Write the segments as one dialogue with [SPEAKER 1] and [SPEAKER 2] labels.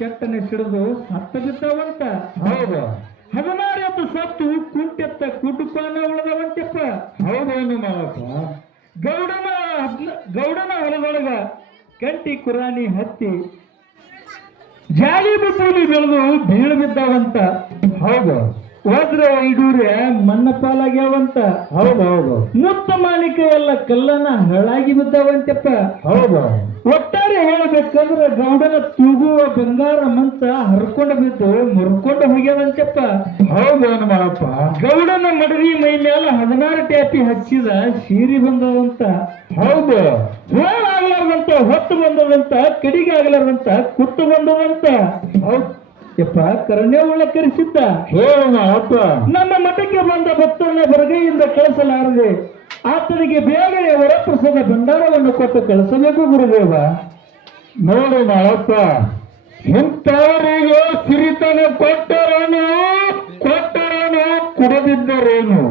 [SPEAKER 1] ಚಟ್ಟನೆ ಸಿಡಿದು ಸತ್ತ ಬಿದ್ದವಂತ
[SPEAKER 2] ಹೌದು.
[SPEAKER 1] ಹದಿನಾರು ಎಂದು ಸತ್ತು ಕುಂಟೆತ್ತ ಕುಟುಪಾನ ಉಳಿದವಂತೆಪ್ಪ.
[SPEAKER 2] ಹೌದೇನು ಮಾವಪ್ಪ
[SPEAKER 1] ಗೌಡನ ಗೌಡನ ಹೊಲದೊಳಗ ಕಂಟಿ ಕುರಾನಿ ಹತ್ತಿ ಜಾಲಿ ಬಿಟ್ಟು ಬೆಳೆದು ಬೀಳು ಬಿದ್ದಾವಂತ.
[SPEAKER 2] ಹೌದು.
[SPEAKER 1] ಹೋದ್ರ ಐಡೂರೆ ಮಣ್ಣ ಪಾಲಾಗ್ಯಾವಂತ
[SPEAKER 2] ಹೌದು ಹೌದು.
[SPEAKER 1] ಮುತ್ತ ಮಾಣಿಕ ಎಲ್ಲ ಕಲ್ಲನ ಹಳಾಗಿ ಬಿದ್ದಾವಂತೆಪ್ಪ
[SPEAKER 2] ಹೌದು.
[SPEAKER 1] ಒಟ್ಟಾರೆ ಹೇಳಬೇಕಂದ್ರೆ ಗೌಡನ ತೂಗುವ ಬಂಗಾರ ಮಂತ ಹರ್ಕೊಂಡ ಬಿದ್ದು ಮುರ್ಕೊಂಡು ಹೋಗ್ಯಾವಂತಪ್ಪ
[SPEAKER 2] ಹೌದು ಮಾವಪ್ಪ
[SPEAKER 1] ಗೌಡನ ಮಡವಿ ಮೈ ಮೇಲೆ ಹದಿನಾರು ಟ್ಯಾಪಿ ಹಚ್ಚಿದ ಸೀರಿ ಬಂದದಂತ
[SPEAKER 2] ಹೌದು.
[SPEAKER 1] ಹೋಳಾಗ್ಲಾರ್ದಂತ ಹೊತ್ತು ಬಂದದಂತ ಕಡಿಗಾಗ್ಲಾರ್ದಂತ ಕುತ್ತು ಬಂದದಂತ
[SPEAKER 2] ಹೌದು.
[SPEAKER 1] ಯಪ್ಪ ಉಳ್ಳ ಕರೆಸಿದ್ದ
[SPEAKER 2] ಹೇಳೋಣ ಅಪ್ಪ.
[SPEAKER 1] ನಮ್ಮ ಮಠಕ್ಕೆ ಬಂದ ಭಕ್ತರನ್ನ ಬರಗೈಯಿಂದ ಕಳಿಸಲಾರದೆ ಆತನಿಗೆ ಬೇಗನೆ ವರಪ್ರಸಾದ ಭಂಡಾರವನ್ನು ಕೊಟ್ಟು ಕಳಿಸಬೇಕು ಗುರುದೇವ.
[SPEAKER 2] ನೋಡು ಮಾವಪ್ಪ ಇಂಥವರಿಗೆ ಸಿರಿತನ ಕೊಟ್ಟರೇನು ಕೊಟ್ಟರೇನು ಕುಡದಿದ್ದರೇನು?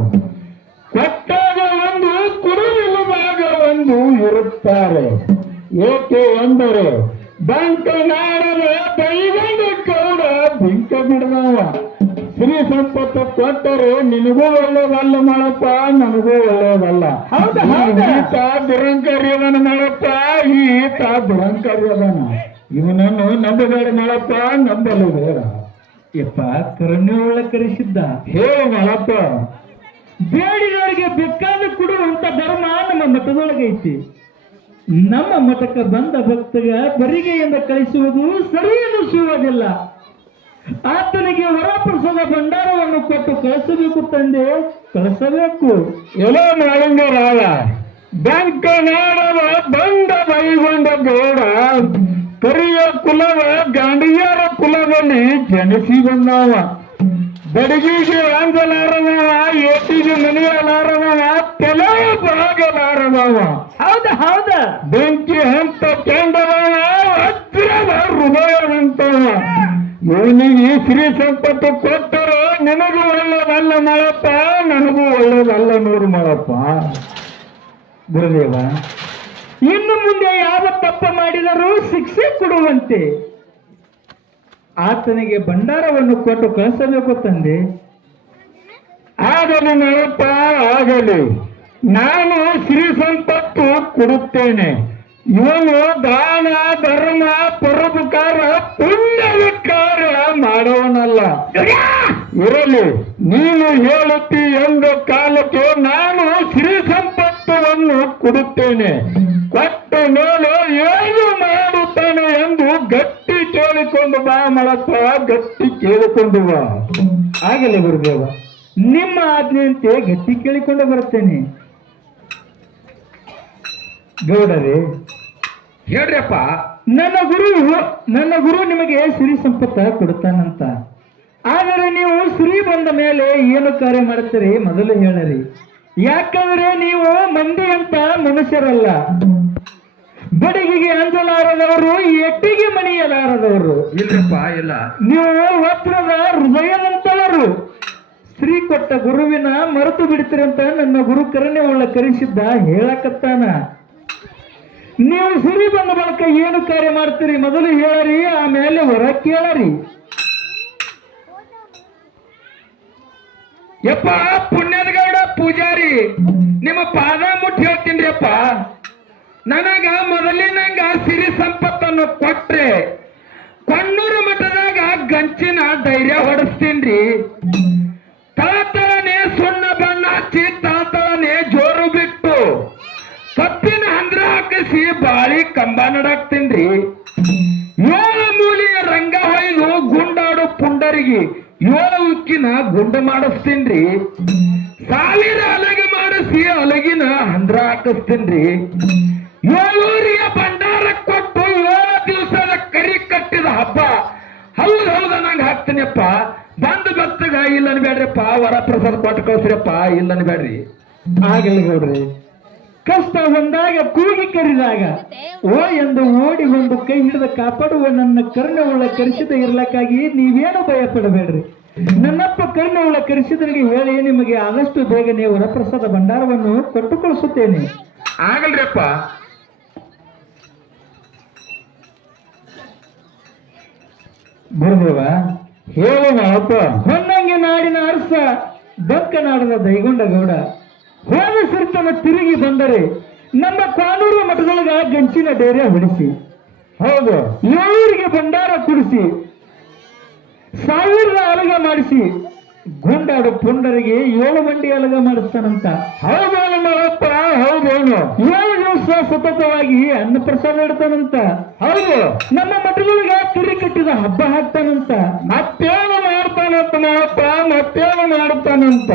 [SPEAKER 2] ಕೊಟ್ಟಾಗ ಒಂದು ಕುಡಿದಿಲ್ಲದಾಗ ಒಂದು ಇರುತ್ತಾರೆ. ಏಕೆ ಎಂದರೆ ಬಂಕ ನಾಡದ ದೈವಂಗ ಕೌಡ ಬಿಂಕ ಬಿಡದವ ಶ್ರೀ ಸಂಪತ್ತು ಕೊಟ್ಟರೆ ನಿನಗೂ ಒಳ್ಳೇದಲ್ಲ ಮಾಡಪ್ಪ ನನಗೂ ಒಳ್ಳೇದಲ್ಲ? ಈತ ದುರಂಕಾರ್ಯದನ ಮಾಡಪ್ಪ ಈತ ದುರಂಕಾರ್ಯದನ. ಇವನನ್ನು ನಂಬಬೇಡ ಮಾಡಪ್ಪ ನಂಬಲು ಬೇಡ
[SPEAKER 1] ಯಪ್ಪ ಕರುಣೆ ಉಳ್ಳ ಕರೆಸಿದ್ದ.
[SPEAKER 2] ಹೇಳ ಮಾಡಪ್ಪ
[SPEAKER 1] ಬೇಡಿದವರಿಗೆ ಬೇಕಾದ ಕೊಡುವಂತ ಧರ್ಮ ನಮ್ಮ ಮಠದೊಳಗೆ ಐತಿ. ನಮ್ಮ ಮಠಕ್ಕೆ ಬಂದ ಭಕ್ತಗ ಬರಿಗೆಯಿಂದ ಕಳಿಸುವುದು ಸರಿ ಎನಿಸುವುದಿಲ್ಲ ಆತನಿಗೆ ವರಪ್ರಸಾದ ಭಂಡಾರವನ್ನು ಕೊಟ್ಟು ಕಳಿಸಬೇಕು ತಂದೆ. ಕಳಿಸಬೇಕು.
[SPEAKER 2] ರಾಯ ಬ್ಯಾಂಕ ನಾಡವ ಬಂದ ಬೈಗೊಂಡ ಗೌಡ ಕರಿಯ ಕುಲವ ಗಾಂಡಿಯರ ಕುಲದಲ್ಲಿ ಜನಿಸಿ ಬಂದವ. ಬಡಗಿಗೆ ಅಂಜಲಾರದವ ಏಟಿಗೆ ಮನೆಯಲಾರದವ ತಲೆ ಬಾಗಲಾರದವ
[SPEAKER 1] ಹೌದ ಹೌದ.
[SPEAKER 2] ಬೆಂಕಿ ಹಂತ ಕೆಂಡವ ಹತ್ತಿರದ ಹೃದಯವಂತವ. ಇವನಿಗೆ ಶ್ರೀ ಸಂಪತ್ತು ಕೊಟ್ಟರೆ ನಿನಗೂ ಒಳ್ಳೇದಲ್ಲ ಮಾಡಪ್ಪ ನನಗೂ ಒಳ್ಳೇದಲ್ಲ ನೂರು ಮಾಡಪ್ಪ
[SPEAKER 1] ಗುರುದೇವ, ಇನ್ನು ಮುಂದೆ ಯಾವ ತಪ್ಪ ಮಾಡಿದರೂ ಶಿಕ್ಷೆ ಕೊಡುವಂತೆ. ಆತನಿಗೆ ಭಂಡಾರವನ್ನು ಕೊಟ್ಟು ಕಳಿಸಬೇಕು ತಂದೆ.
[SPEAKER 2] ಆಗಲಿ ನೋಡಪ್ಪ ಆಗಲಿ. ನಾನು ಶ್ರೀ ಸಂಪತ್ತು ಕೊಡುತ್ತೇನೆ. ಇವನು ದಾನ, ಧರ್ಮ ಪರೋಪಕಾರ ಪುಣ್ಯದ ಕಾರ್ಯ ಮಾಡೋನಲ್ಲ. ಇರಲಿ, ನೀನು ಹೇಳುತ್ತಿ ಎಂದು ಕಾಲಕ್ಕೆ ನಾನು ಶ್ರೀ ಸಂಪತ್ತವನ್ನು ಕೊಡುತ್ತೇನೆ. ಕೊಟ್ಟ ಮೇಲೆ ಏನು ಮಾಡುತ್ತೇನೆ ಎಂದು ಗಟ್ಟಿ ಕೇಳಿಕೊಂಡು ಬಾ ಗಟ್ಟಿ ಕೇಳಿಕೊಂಡು ಬಾ.
[SPEAKER 1] ಗುರುದೇವ, ನಿಮ್ಮ ಆಜ್ಞೆಯಂತೆ ಗಟ್ಟಿ ಕೇಳಿಕೊಂಡು ಬರುತ್ತೇನೆ. ಗೌಡರೇ
[SPEAKER 2] ಹೇಳ್ರಪ್ಪ
[SPEAKER 1] ನನ್ನ ಗುರು ನನ್ನ ಗುರು ನಿಮಗೆ ಸಿರಿ ಸಂಪತ್ತ ಕೊಡ್ತಾನಂತ. ಆದರೆ ನೀವು ಸಿರಿ ಬಂದ ಮೇಲೆ ಏನು ಕಾರ್ಯ ಮಾಡ್ತೀರಿ ಮೊದಲು ಹೇಳರಿ. ಯಾಕಂದ್ರೆ ನೀವು ಮಂದಿ ಅಂತ ಮನುಷ್ಯರಲ್ಲ. ಬಡಗಿಗೆ ಅಂಜಲಾರದವರು ಎಟ್ಟಿಗೆ ಮಣಿಯಲಾರದವರು.
[SPEAKER 2] ಇಲ್ಲಪ್ಪ ಇಲ್ಲ.
[SPEAKER 1] ನೀವು ವಸ್ತ್ರದ ಹೃದಯದಂತವರು. ಶ್ರೀ ಕೊಟ್ಟ ಗುರುವಿನ ಮರೆತು ಬಿಡ್ತೀರಂತ ನನ್ನ ಗುರು ಕರುಣೆ ಉಳ್ಳ ಕರೆಸಿದ್ದ ಹೇಳಕತ್ತಾನ. ನೀವು ಸಿರಿ ಬಂದ ಬಳಿಕ ಏನು ಕಾರ್ಯ ಮಾಡ್ತೀರಿ? ಮೊದಲು ಹೇಳರಿ, ಆಮೇಲೆ ಹೊರ ಕೇಳರಿ.
[SPEAKER 2] ಯಪ್ಪ ಪುಣ್ಯದ ಗೌಡ ಪೂಜಾರಿ, ನಿಮ್ಮ ಪಾದ ಮುಟ್ಟಿ ಹೇಳ್ತೀನಿ ಅಪ್ಪ ನನಗ ಮೊದಲಿನಂಗ ಸಿರಿ ಸಂಪತ್ತನ್ನು ಕೊಟ್ರೆ, ಕಣ್ಣೂರು ಮಠದಾಗ ಗಂಚಿನ ಧೈರ್ಯ ಹೊಡಿಸ್ತೀನ್ರಿ. ಬಾಳಿ ಕಂಬ ನಡಾಕ್ತೇನ್ರಿ. ಏಳು ಮೂಲಿಯ ರಂಗ ಹೊಯ್ದು ಗುಂಡಾಡು ಪುಂಡರಿಗೆ ಏಳು ಉಕ್ಕಿನ ಗುಂಡು ಮಾಡಿಸ್ತೇನ್ರಿ. ಸಾವಿರ ಅಲಗೆ ಮಾಡಿಸಿ ಅಲಗಿನ ಹಂದ್ರ ಹಾಕಿಸ್ತೇನ್ರಿ. ಏಳೂರಿಯ ಭಂಡಾರ ಕೊಟ್ಟು ಏಳು ದಿವಸದ ಕರಿ ಕಟ್ಟಿದ ಹಬ್ಬ. ಹೌದು ಹೌದ ನಂಗೆ ಹಾಕ್ತೀನಿಯಪ್ಪ. ಬಂದು ಬತ್ತಗ ಇಲ್ಲ ವರಪ್ರಸಾದ ವರ ಪ್ರಸಾದ ಕೊಟ್ಟು ಕಳ್ಸ್ರಿಯಪ್ಪ ಇಲ್ಲ ಅನ್ಬೇಡ್ರಿ
[SPEAKER 1] ಆಗಲಿ ಗೌಡ್ರಿ. ಕಷ್ಟ ಬಂದಾಗ ಕೂಗಿ ಕರೆದಾಗ ಓ ಎಂದು ಓಡಿ ಒಂದು ಕೈ ಹಿಡಿದ ಕಾಪಾಡುವ ನನ್ನ ಕರ್ಣವುಳ್ಳ ಕರೆಸಿದ ಇರ್ಲಕ್ಕಾಗಿ ನೀವೇನು ಭಯ ಪಡಬೇಡ್ರಿ ನನ್ನಪ್ಪ ಕರ್ಣವುಳ್ಳ ಉಳ್ಳ ಕರೆಸಿದರಿಗೆ ಹೇಳಿ ನಿಮಗೆ ಆದಷ್ಟು ಬೇಗನೆ ವರಪ್ರಸಾದ ಭಂಡಾರವನ್ನು ಕೊಟ್ಟು ಕಳಿಸುತ್ತೇನೆ
[SPEAKER 2] ಆಗಲ್ರಿಪ್ಪ
[SPEAKER 1] ಗುರುದೇವ
[SPEAKER 2] ಹೇಳು ಅಪ್ಪ
[SPEAKER 1] ಹೊನ್ನಂಗೆ ನಾಡಿನ ಅರಸ ನಾಡದ ದೈಗೊಂಡ ಗೌಡ. ಹೋದ ಸಿರ್ತನ ತಿರುಗಿ ಬಂದರೆ ನಮ್ಮ ಕಾನೂರು ಮಠದೊಳಗ ಗಂಚಿನ ಡೇರೆ ಹೊಡಿಸಿ
[SPEAKER 2] ಹೌದು.
[SPEAKER 1] ಏಳೂರಿಗೆ ಭಂಡಾರ ಕುಡಿಸಿ ಸಾವಿರದ ಅಲಗ ಮಾಡಿಸಿ ಗುಂಡಾಡು ಪುಂಡರಿಗೆ ಏಳು ಮಂಡಿ ಅಲಗ ಮಾಡಿಸ್ತಾನಂತ.
[SPEAKER 2] ಹೌದೇನು ಮಾಡಪ್ಪ ಹೌದೇನು
[SPEAKER 1] ಏಳು ದಿವಸ ಸತತವಾಗಿ ಅನ್ನ ಪ್ರಸಾದ ಇಡ್ತಾನಂತ.
[SPEAKER 2] ಹೌದು.
[SPEAKER 1] ನಮ್ಮ ಮಠಗಳಿಗೆ ತಿರಿ ಕಟ್ಟಿದ ಹಬ್ಬ ಹಾಕ್ತಾನಂತ.
[SPEAKER 2] ಮತ್ತೇನು ಮಾಡ್ತಾನಂತ ಮಾಡಪ್ಪ ಮತ್ತೇನು ಮಾಡ್ತಾನಂತ?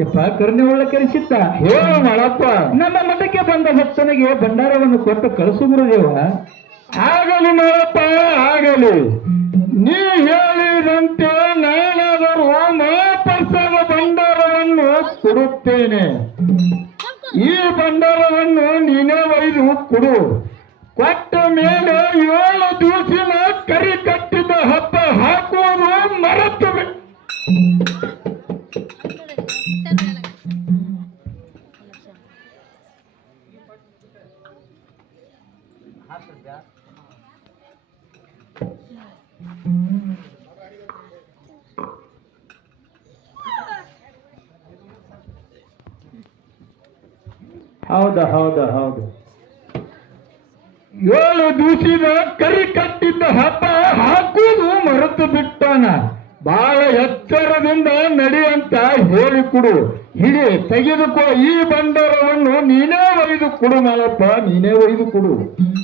[SPEAKER 1] ಯಪ್ಪ ಕರುಣೆ ಒಳ್ಳೆ ಕರೆಸಿತ್ತ
[SPEAKER 2] ಹೇಳು ಮಾಡಪ್ಪ
[SPEAKER 1] ನಮ್ಮ ಮಠಕ್ಕೆ ಬಂದ ಭಕ್ತನಿಗೆ ಭಂಡಾರವನ್ನು ಕೊಟ್ಟು ಕಳಿಸು ಗುರುದೇವ.
[SPEAKER 2] ಆಗಲಿ ಮಾಡಪ್ಪ ಆಗಲಿ. ನೀ ಹೇಳಿದಂತೆ ನಾನಾದರೂ ಮಹಾಪ್ರಸಾದ ಭಂಡಾರವನ್ನು ಕೊಡುತ್ತೇನೆ. ಈ ಭಂಡಾರವನ್ನು ನೀನೇ ಒಯ್ದು ಕೊಡು. ಕೊಟ್ಟ ಮೇಲೆ ಏಳು ದಿವಸ ಕರಿ ಕಟ್ಟಿದ ಹಬ್ಬ ಹಾಕುವುದು
[SPEAKER 1] ಹೌದ ಹೌದ, ಹೌದು.
[SPEAKER 2] ಏಳು ದೂಸಿದ ಕರಿ ಕಟ್ಟಿದ್ದ ಹಬ್ಬ ಹಾಕುವುದು ಮರೆತು ಬಿಟ್ಟಾನ. ಬಹಳ ಎಚ್ಚರದಿಂದ ನಡೆಯಂತ ಹೇಳಿಕೊಡು. ಹಿಡಿ, ತೆಗೆದುಕೋ ಈ ಬಂಡರವನ್ನು ನೀನೇ ಒಯ್ದು ಕೊಡು ಮಾಲಪ್ಪ, ನೀನೇ ಒಯ್ದು ಕೊಡು.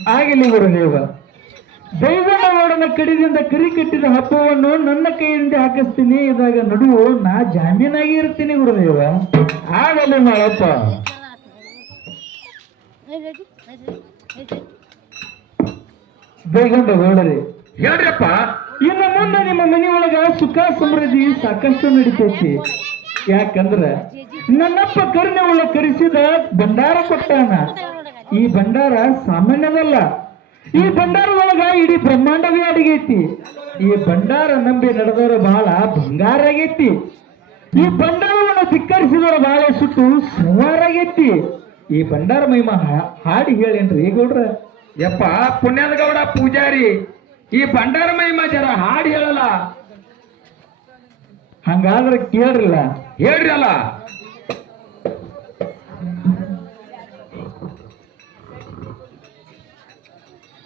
[SPEAKER 1] ಆಗಲಿ ಗುರುದೇವ ದೈವನವರನ ಕಡಿದಿಂದ ಕರಿ ಕಟ್ಟಿದ ಹಬ್ಬವನ್ನು ನನ್ನ ಕೈಯಿಂದ ಹಾಕಿಸ್ತೀನಿ. ಇದಾಗ ನಡುವು ನಾ ಜಾಮೀನಾಗಿ ಇರ್ತೀನಿ ಗುರುದೇವ.
[SPEAKER 2] ಆಗಲ್ಲ ಮಾಡಪ್ಪ
[SPEAKER 1] ಬೇಗಂದ ಗೌಡರಿ
[SPEAKER 2] ಹೇಳ್ರಪ್ಪ
[SPEAKER 1] ಇನ್ನು ಮುಂದೆ ನಿಮ್ಮ ಮನೆಯೊಳಗ ಸುಖ ಸಮೃದ್ಧಿ ಸಾಕಷ್ಟು ನಡೀತೈತಿ. ಯಾಕಂದ್ರ ನನ್ನಪ್ಪ ಕರುಣೆ ಒಳ ಕರೆಸಿದ ಭಂಡಾರ ಕೊಟ್ಟಾನ ಈ ಭಂಡಾರ ಸಾಮಾನ್ಯದಲ್ಲ ಈ ಭಂಡಾರದೊಳಗ ಇಡೀ ಬ್ರಹ್ಮಾಂಡವೇ ಅಡಿಗೈತಿ. ಈ ಭಂಡಾರ ನಂಬಿ ನಡೆದವರು ಬಹಳ ಬಂಗಾರ ಆಗೈತಿ. ಈ ಭಂಡಾರವನ್ನು ಧಿಕ್ಕರಿಸಿದವರು ಬಹಳ ಸುಟ್ಟು ಸುಮಾರ ಆಗೈತಿ. ಈ ಭಂಡಾರ ಮಹಿಮ ಹಾಡಿ ಹೇಳೇನ್ರಿ ಗೌಡ್ರ?
[SPEAKER 2] ಯಪ್ಪ ಪುಣ್ಯದ ಗೌಡ ಪೂಜಾರಿ ಈ ಭಂಡಾರ ಮಹಿಮಾ ಜರ ಹಾಡು ಹೇಳಲ್ಲ.
[SPEAKER 1] ಹಂಗಾದ್ರೆ ಕೇಳ್ರಲ್ಲ.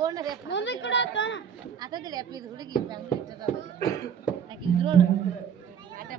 [SPEAKER 2] Hello
[SPEAKER 1] hello hello hello hello hello ಇದು
[SPEAKER 3] ಹುಡುಗಿ ಆಕೆ ಇದ್ರೋಳು ಆಟ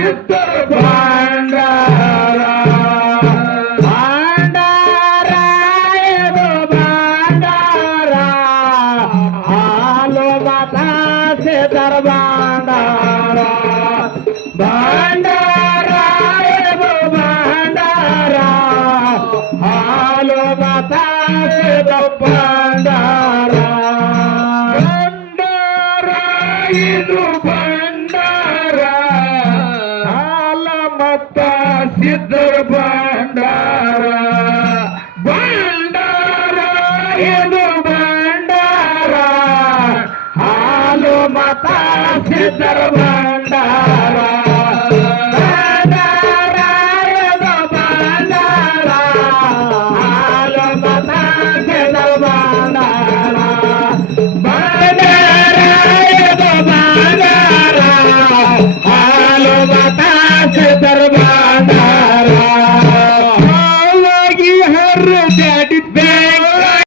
[SPEAKER 2] ಸಿದ್ಧ ಭಂಡಾರ. ಭಂಡಾರ ಭಂಡಾರ. ಹಾಲು ಮತ ಸಿದ್ಧರ ಭಂಡಾರ. ಭಂಡಾರ ಭಂಡಾರ ಹಾಲು ಇದು ಸಿದ್ಧರ ಭಂಡಾರ ಭಂಡಾರ ಇದು ಭಂಡಾರ. ಹಾಲು ಮತ ಸಿದ್ಧರ ಭಂಡಾರ